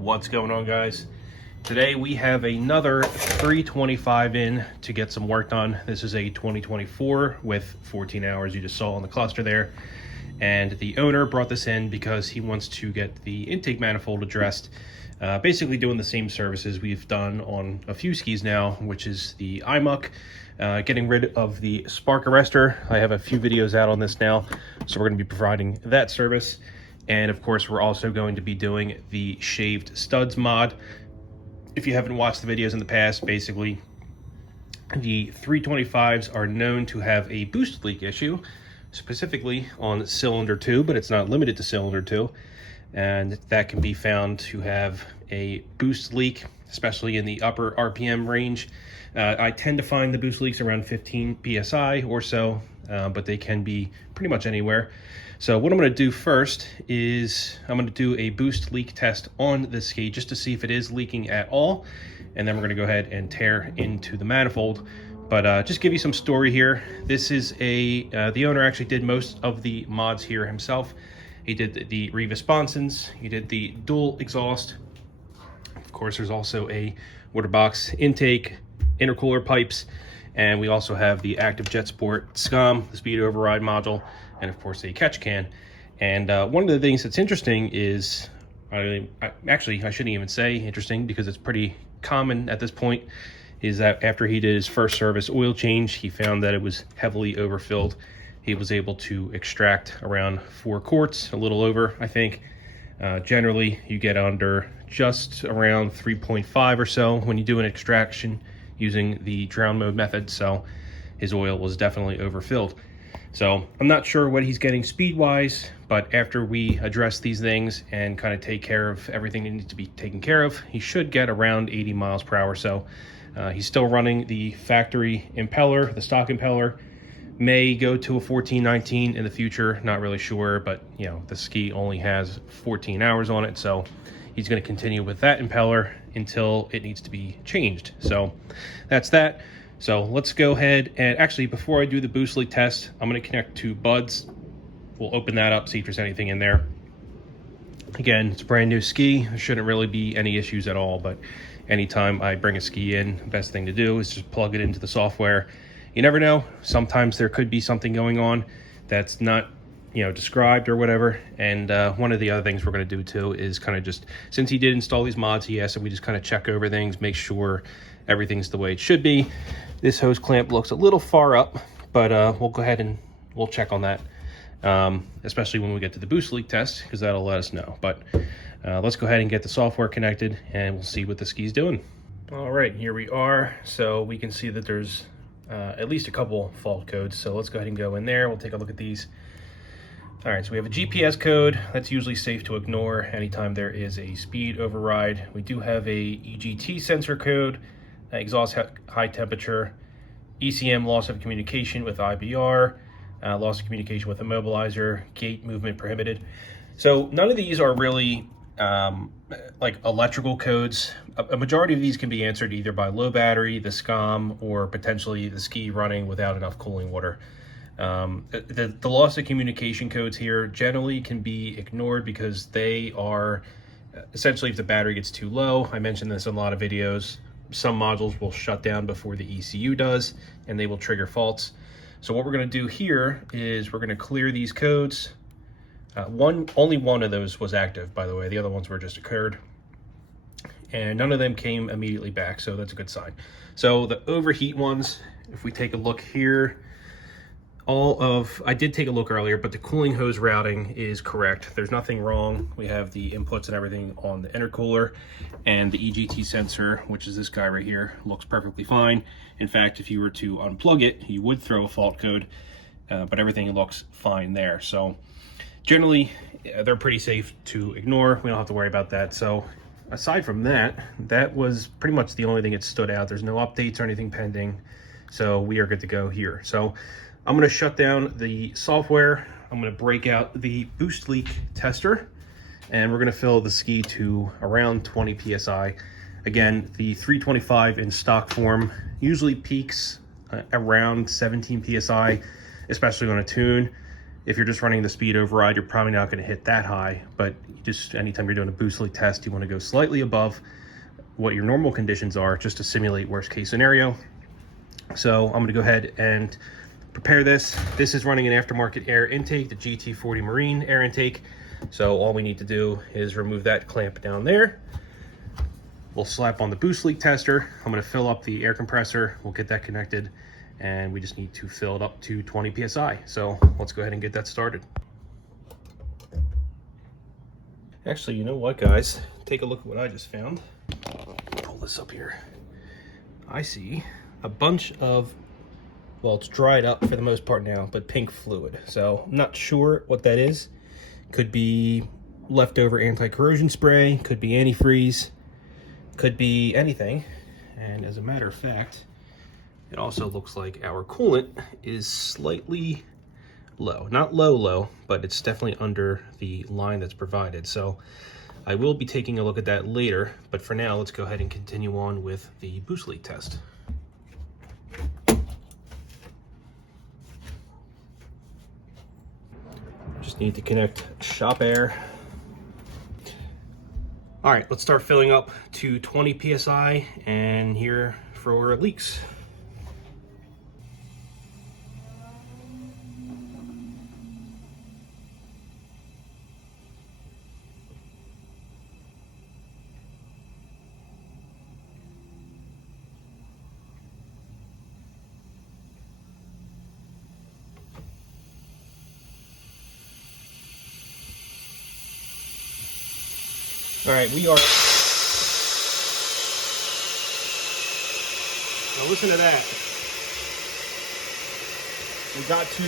What's going on, guys? Today we have another 325 in to get some work done. This is a 2024 with 14 hours you just saw on the cluster there. And the owner brought this in because he wants to get the intake manifold addressed, basically doing the same services we've done on a few skis now, which is the iMuck, getting rid of the spark arrestor. I have a few videos out on this now, so we're going to be providing that service. And of course, we're also going to be doing the shaved studs mod. If you haven't watched the videos in the past, basically the 325s are known to have a boost leak issue, specifically on cylinder 2, but it's not limited to cylinder 2. And that can be found to have a boost leak, especially in the upper RPM range. I tend to find the boost leaks around 15 PSI or so, but they can be pretty much anywhere. So what I'm going to do first is I'm going to do a boost leak test on this ski just to see if it is leaking at all. And then we're going to go ahead and tear into the manifold. But just give you some story here. This is the owner actually did most of the mods here himself. He did the Reassembly, he did the dual exhaust. Of course, there's also a water box intake, intercooler pipes, and we also have the active jet sport SCOM, the speed override module, and of course a catch can. And one of the things that's interesting is, actually I shouldn't even say interesting because it's pretty common at this point, is that after he did his first service oil change, he found that it was heavily overfilled. He was able to extract around 4 quarts, a little over, I think. Generally, you get under just around 3.5 or so when you do an extraction using the drown mode method. So his oil was definitely overfilled. So I'm not sure what he's getting speed-wise, but after we address these things and kind of take care of everything that needs to be taken care of, he should get around 80 miles per hour. So he's still running the factory impeller, the stock impeller. May go to a 14-19 in the future, not really sure, but you know, the ski only has 14 hours on it, so he's going to continue with that impeller until it needs to be changed. So that's that. So let's go ahead and actually, before I do the boost leak test, I'm going to connect to buds. We'll open that up, see if there's anything in there. Again, it's a brand new ski. There shouldn't really be any issues at all, but anytime I bring a ski in, the best thing to do is just plug it into the software. You never know. Sometimes there could be something going on that's not, described or whatever. And one of the other things we're going to do too is kind of just, since he did install these mods, he asked that we just kind of check over things, make sure everything's the way it should be. This hose clamp looks a little far up, but we'll go ahead and we'll check on that, especially when we get to the boost leak test, because that'll let us know. But let's go ahead and get the software connected and we'll see what the ski's doing. All right, here we are. So we can see that there's at least a couple fault codes. So let's go ahead and go in there. We'll take a look at these. All right, so we have a GPS code. That's usually safe to ignore anytime there is a speed override. We do have a EGT sensor code, exhaust high temperature, ECM loss of communication with IBR, loss of communication with immobilizer, gate movement prohibited. So none of these are really like electrical codes. A majority of these can be answered either by low battery, the SCOM, or potentially the ski running without enough cooling water. The loss of communication codes here generally can be ignored because they are essentially if the battery gets too low. I mentioned this in a lot of videos. Some modules will shut down before the ECU does, and they will trigger faults. So what we're going to do here is we're going to clear these codes. Only one of those was active, by the way. The other ones were just occurred. And none of them came immediately back, so that's a good sign. So the overheat ones, if we take a look here, I did take a look earlier, but the cooling hose routing is correct. There's nothing wrong. We have the inputs and everything on the intercooler, and the EGT sensor, which is this guy right here, looks perfectly fine. In fact, if you were to unplug it, you would throw a fault code, but everything looks fine there. So generally, they're pretty safe to ignore. We don't have to worry about that. So aside from that, that was pretty much the only thing that stood out. There's no updates or anything pending, so we are good to go here. So I'm going to shut down the software. I'm going to break out the boost leak tester, and we're going to fill the ski to around 20 PSI. Again, the 325 in stock form usually peaks around 17 PSI, especially on a tune. If you're just running the speed override, you're probably not going to hit that high, but just anytime you're doing a boost leak test, you want to go slightly above what your normal conditions are just to simulate worst case scenario. So I'm going to go ahead and prepare this. This is running an aftermarket air intake, the GT40 Marine air intake. So all we need to do is remove that clamp down there. We'll slap on the boost leak tester. I'm going to fill up the air compressor. We'll get that connected, and we just need to fill it up to 20 psi. So let's go ahead and get that started. Actually, you know what, guys? Take a look at what I just found. Pull this up here. I see a bunch of, well, it's dried up for the most part now, but pink fluid. So I'm not sure what that is. Could be leftover anti-corrosion spray, could be antifreeze, could be anything. And as a matter of fact, it also looks like our coolant is slightly low. Not low, but it's definitely under the line that's provided. So I will be taking a look at that later, but for now, let's go ahead and continue on with the boost leak test. Just need to connect shop air. All right, let's start filling up to 20 psi and here for leaks. All right, we are, now listen to that. We got to,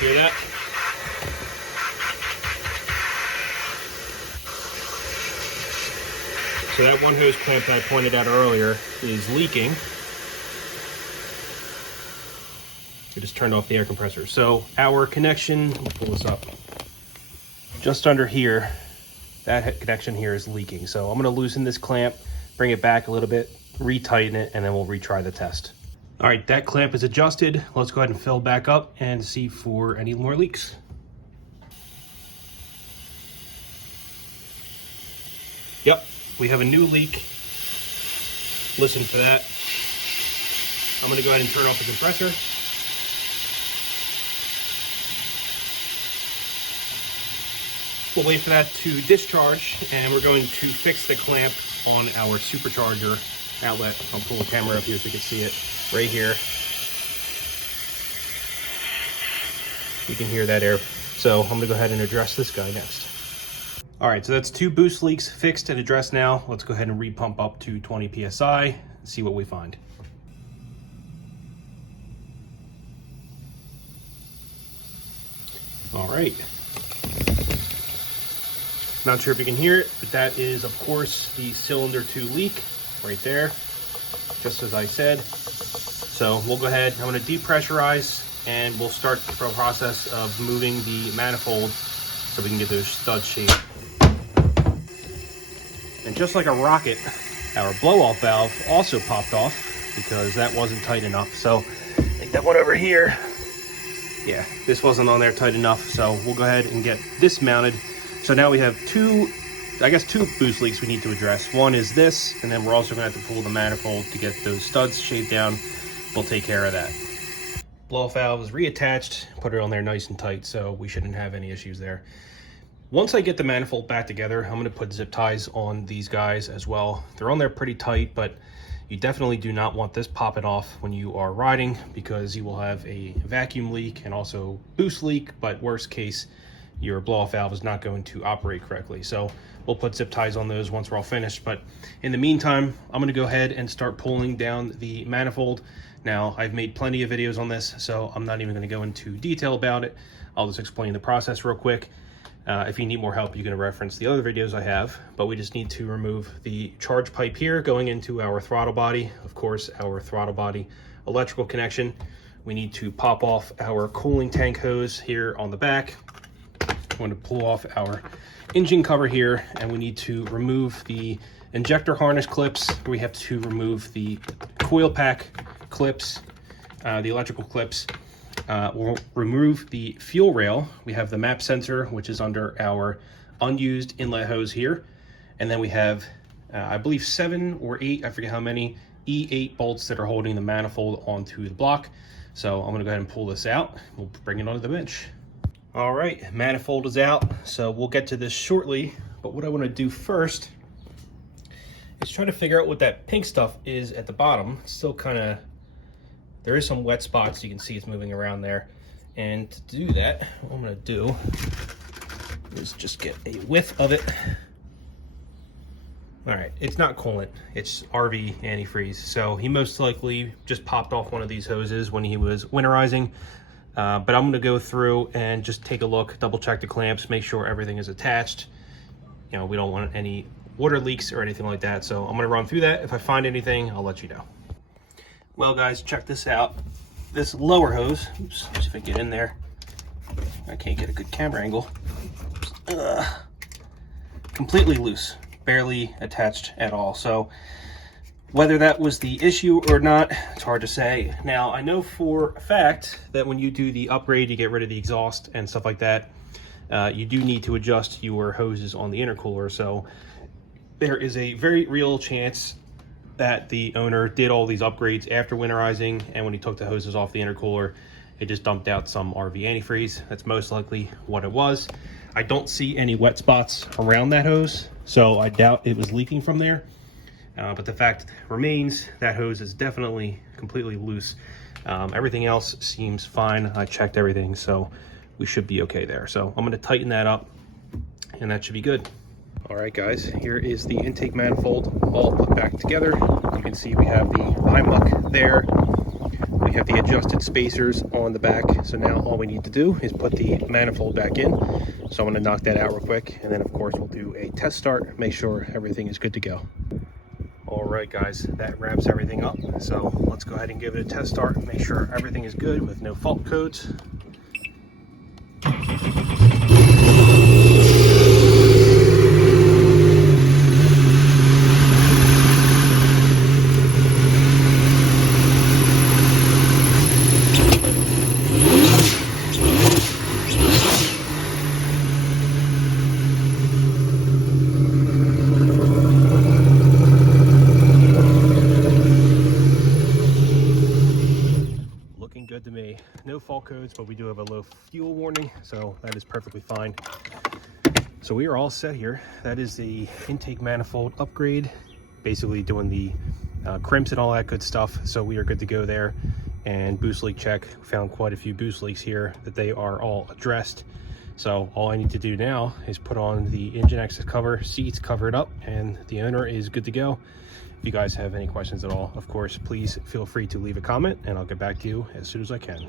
hear that? So that one hose clamp that I pointed out earlier is leaking. I just turned off the air compressor. So our connection, let me pull this up. Just under here, that connection here is leaking. So I'm going to loosen this clamp, bring it back a little bit, retighten it, and then we'll retry the test. All right, that clamp is adjusted. Let's go ahead and fill back up and see for any more leaks. Yep, we have a new leak. Listen for that. I'm going to go ahead and turn off the compressor. We'll wait for that to discharge, and we're going to fix the clamp on our supercharger outlet. I'll pull the camera up here so you can see it right here. You can hear that air. So I'm gonna go ahead and address this guy next. All right, so that's 2 boost leaks fixed and addressed now. Let's go ahead and repump up to 20 psi and see what we find. All right. Not sure if you can hear it, but that is, of course, the cylinder 2 leak right there, just as I said. So we'll go ahead, I'm going to depressurize, and we'll start the process of moving the manifold so we can get those studs shaped. And just like a rocket, our blow-off valve also popped off because that wasn't tight enough. So I think that one over here, yeah, this wasn't on there tight enough. So we'll go ahead and get this mounted. So now we have 2 boost leaks we need to address. One is this, and then we're also going to have to pull the manifold to get those studs shaped down. We'll take care of that. Blow-off valve is reattached, put it on there nice and tight, so we shouldn't have any issues there. Once I get the manifold back together, I'm going to put zip ties on these guys as well. They're on there pretty tight, but you definitely do not want this popping off when you are riding because you will have a vacuum leak and also boost leak, but worst case, your blow-off valve is not going to operate correctly. So we'll put zip ties on those once we're all finished. But in the meantime, I'm going to go ahead and start pulling down the manifold. Now, I've made plenty of videos on this, so I'm not even going to go into detail about it. I'll just explain the process real quick. If you need more help, you can reference the other videos I have, but we just need to remove the charge pipe here going into our throttle body. Of course, our throttle body electrical connection. We need to pop off our cooling tank hose here on the back. I'm going to pull off our engine cover here, and we need to remove the injector harness clips. We have to remove the coil pack clips, the electrical clips, We'll remove the fuel rail. We have the map sensor, which is under our unused inlet hose here. And then we have, I believe 7 or 8, I forget how many, E8 bolts that are holding the manifold onto the block. So I'm gonna go ahead and pull this out. We'll bring it onto the bench. All right, manifold is out. So we'll get to this shortly. But what I wanna do first is try to figure out what that pink stuff is at the bottom. It's still kinda, there is some wet spots. You can see it's moving around there. And to do that, what I'm gonna do is just get a whiff of it. All right, it's not coolant, it's RV antifreeze. So he most likely just popped off one of these hoses when he was winterizing. But I'm gonna go through and just take a look, double check the clamps, make sure everything is attached. You know, we don't want any water leaks or anything like that. So I'm gonna run through that. If I find anything, I'll let you know. Well guys, check this out. This lower hose, oops, let's see if I can get in there. I can't get a good camera angle. Completely loose. Barely attached at all. So whether that was the issue or not, it's hard to say. Now I know for a fact that when you do the upgrade, you get rid of the exhaust and stuff like that, you do need to adjust your hoses on the intercooler. So there is a very real chance that the owner did all these upgrades after winterizing, and when he took the hoses off the intercooler, it just dumped out some RV antifreeze. That's most likely what it was. I don't see any wet spots around that hose, so I doubt it was leaking from there. But the fact remains that hose is definitely completely loose. Everything else seems fine. I checked everything, so we should be okay there. So I'm gonna tighten that up, and that should be good. All right, guys, here is the intake manifold all put back together. You can see we have the IMUC there. We have the adjusted spacers on the back. So now all we need to do is put the manifold back in. So I'm gonna knock that out real quick. And then of course we'll do a test start, make sure everything is good to go. All right, guys, that wraps everything up. So let's go ahead and give it a test start, make sure everything is good with no fault codes. Good to me. No fault codes, but we do have a low fuel warning, so that is perfectly fine. So we are all set here. That is the intake manifold upgrade, basically doing the crimps and all that good stuff. So we are good to go there. And boost leak check, found quite a few boost leaks here that they are all addressed. So all I need to do now is put on the engine exit cover, seats, cover it up, and the owner is good to go. If you guys have any questions at all, of course, please feel free to leave a comment and I'll get back to you as soon as I can.